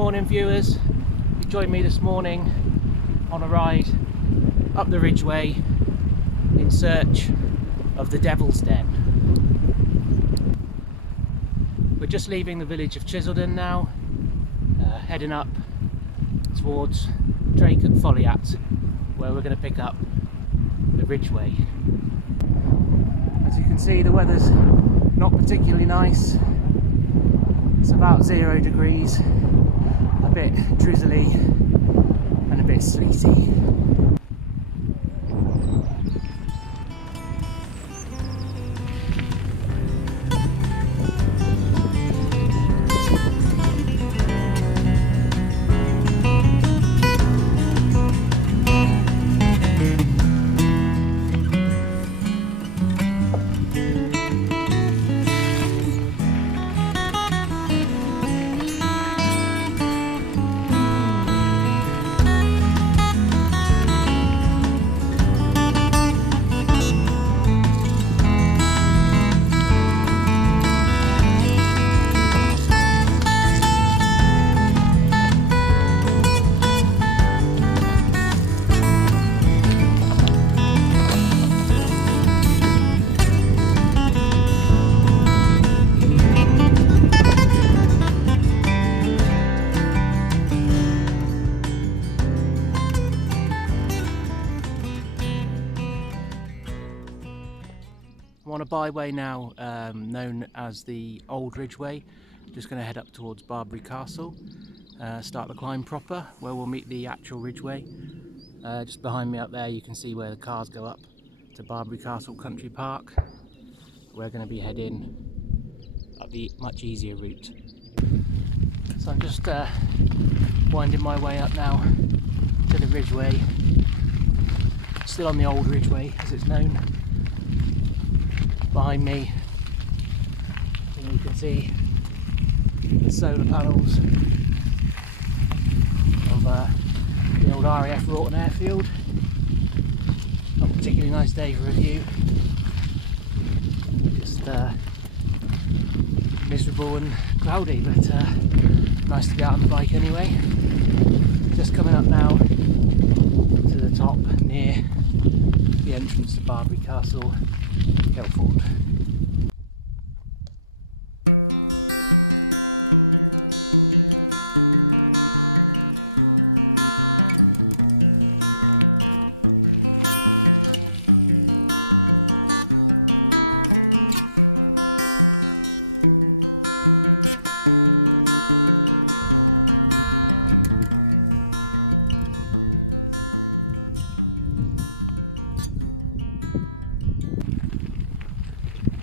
morning viewers, you joined me this morning on a ride up the Ridgeway in search of the Devil's Den. We're just leaving the village of Chiseldon now, heading up towards Drake and Folliat, where we're going to pick up the Ridgeway. As you can see, the weather's not particularly nice. It's about 0 degrees, a bit drizzly and a bit sleety. I'm on a byway now known as the Old Ridgeway. Just going to head up towards Barbary Castle, start the climb proper, where we'll meet the actual Ridgeway. Just behind me up there you can see where the cars go up to Barbary Castle Country Park. We're going to be heading up the much easier route. So I'm just winding my way up now to the Ridgeway, still on the Old Ridgeway as it's known. Behind me, and you can see the solar panels of the old RAF Wroughton airfield. Not a particularly nice day for a view, just miserable and cloudy, but nice to get out on the bike anyway. Just coming up now to the top near the entrance to Barbary Castle, Wiltshire.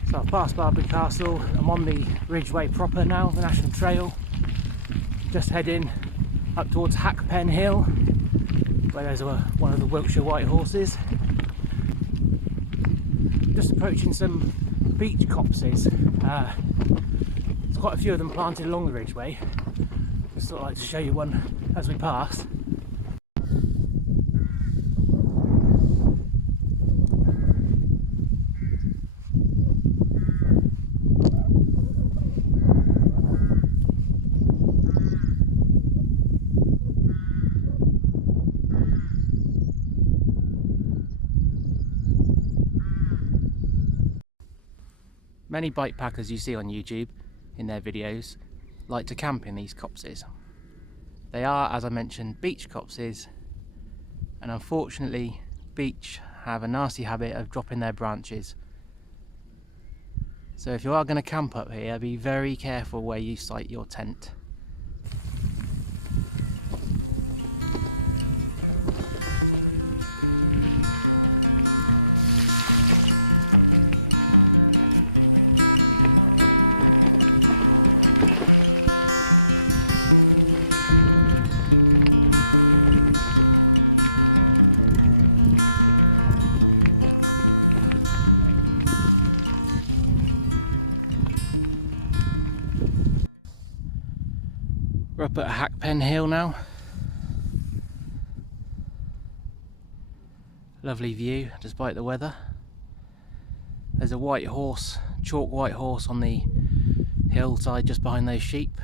So I've passed Barbary Castle, I'm on the Ridgeway proper now, the National Trail. Just heading up towards Hackpen Hill, where there's one of the Wiltshire white horses. Just approaching some beech copses. There's quite a few of them planted along the Ridgeway. Just thought I'd like to show you one as we pass. Many bike packers you see on YouTube in their videos like to camp in these copses. They are, as I mentioned, beech copses, and unfortunately beech have a nasty habit of dropping their branches. So if you are going to camp up here, be very careful where you site your tent. We're up at Hackpen Hill now. Lovely view despite the weather. There's a white horse, chalk white horse on the hillside just behind those sheep.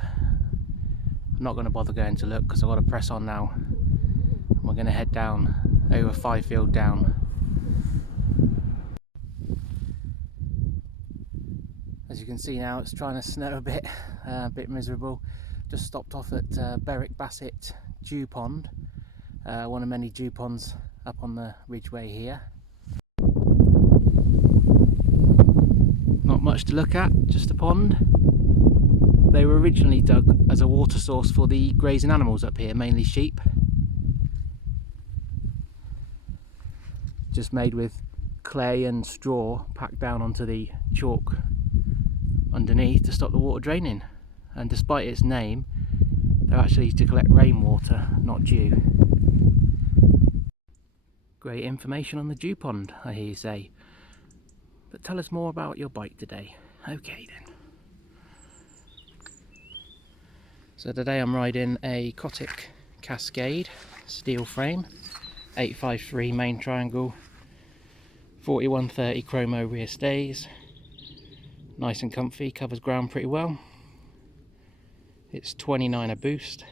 I'm not going to bother going to look because I've got to press on now. We're going to head down over Fyfield down. As you can see now, it's trying to snow a bit miserable. Just stopped off at Berwick Bassett Dew Pond, one of many dew ponds up on the Ridgeway here. Not much to look at, just a pond. They were originally dug as a water source for the grazing animals up here, mainly sheep. Just made with clay and straw packed down onto the chalk underneath to stop the water draining. And despite its name, they're actually to collect rainwater, not dew. Great information on the dew pond, I hear you say. But tell us more about your bike today. Okay then. So today I'm riding a Cotic Cascade steel frame, 853 main triangle, 4130 chromo rear stays. Nice and comfy, covers ground pretty well. It's 29 a boost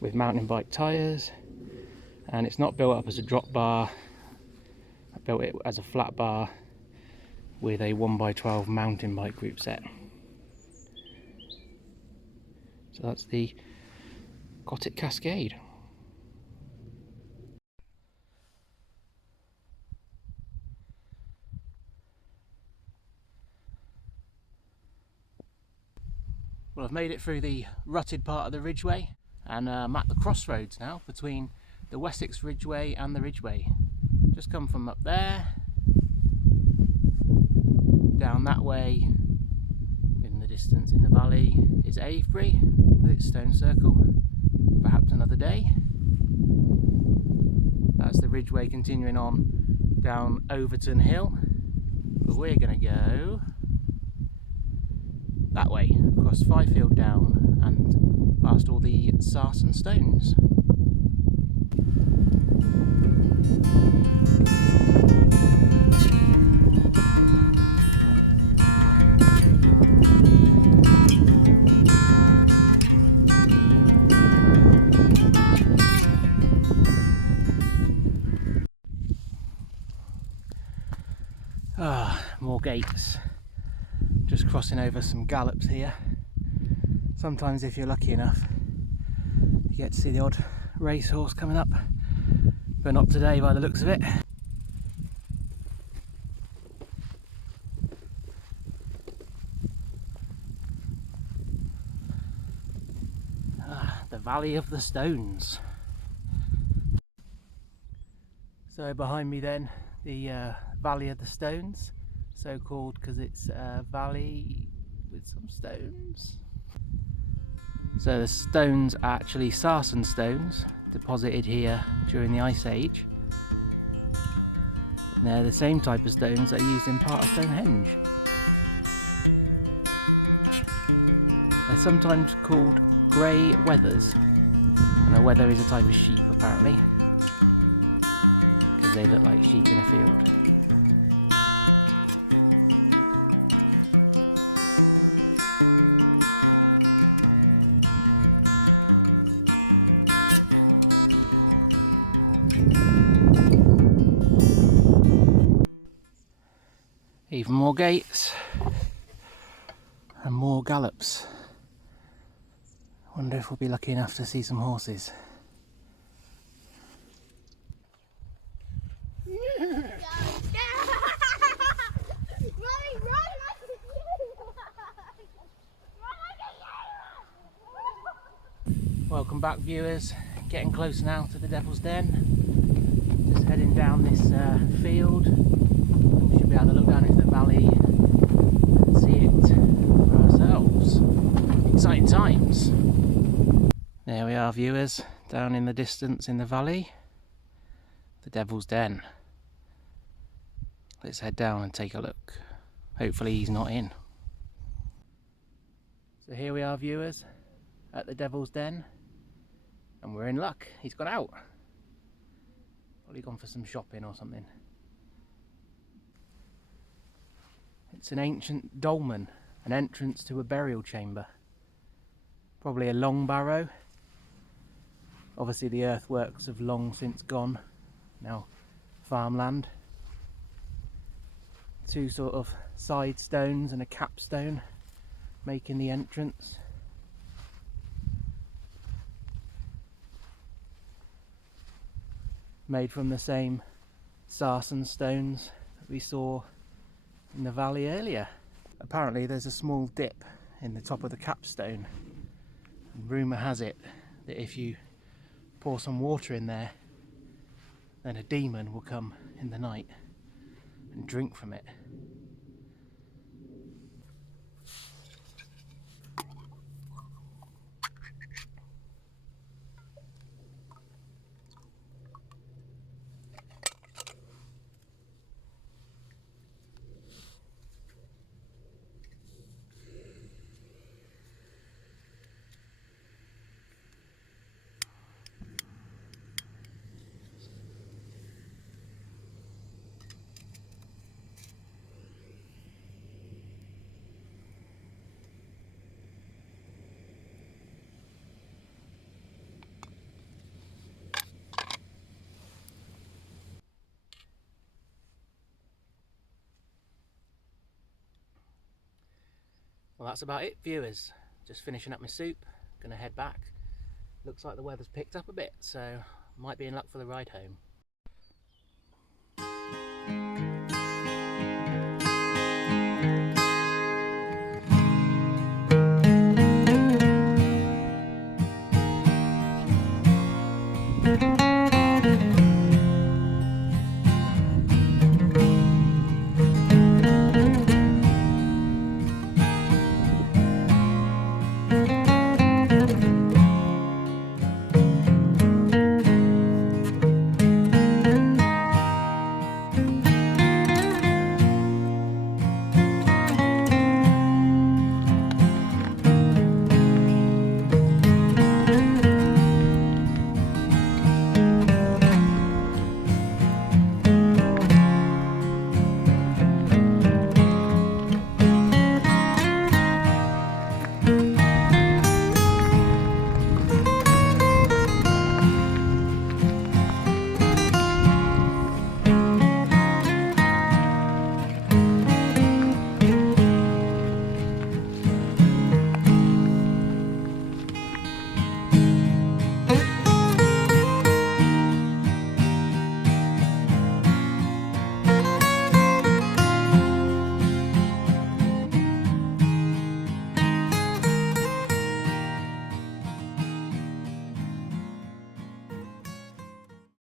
with mountain bike tyres, and it's not built up as a drop bar. I built it as a flat bar with a 1x12 mountain bike group set. So that's the Cotic Cascade. Well, I've made it through the rutted part of the Ridgeway, and I'm at the crossroads now between the Wessex Ridgeway and the Ridgeway. Just come from up there, down that way, in the distance in the valley is Avebury with its stone circle, perhaps another day. That's the Ridgeway continuing on down Overton Hill, but we're going to go that way, across Fyfield down and past all the sarsen stones. More gates. Just crossing over some gallops here. Sometimes if you're lucky enough you get to see the odd racehorse coming up, but not today by the looks of it. The Valley of the Stones. So behind me then, the Valley of the Stones, so called because it's a valley with some stones. So the stones are actually sarsen stones deposited here during the Ice Age. And they're the same type of stones that are used in part of Stonehenge. They're sometimes called grey wethers, and a wether is a type of sheep apparently, because they look like sheep in a field. Even more gates and more gallops. Wonder if we'll be lucky enough to see some horses. Welcome back, viewers. Getting close now to the Devil's Den. Just heading down this field. We should be able to look down into the valley and see it for ourselves. Exciting times. There we are, viewers, down in the distance in the valley, the Devil's Den. Let's head down and take a look. Hopefully he's not in. So here we are, viewers, at the Devil's Den, and we're in luck. He's got out. Probably gone for some shopping or something. It's an ancient dolmen, an entrance to a burial chamber. Probably a long barrow. Obviously the earthworks have long since gone, now farmland. Two sort of side stones and a capstone making the entrance. Made from the same sarsen stones that we saw in the valley earlier. Apparently there's a small dip in the top of the capstone, and rumour has it that if you pour some water in there, then a demon will come in the night and drink from it. Well, that's about it, viewers. Just finishing up my soup, gonna head back. Looks like the weather's picked up a bit, so might be in luck for the ride home.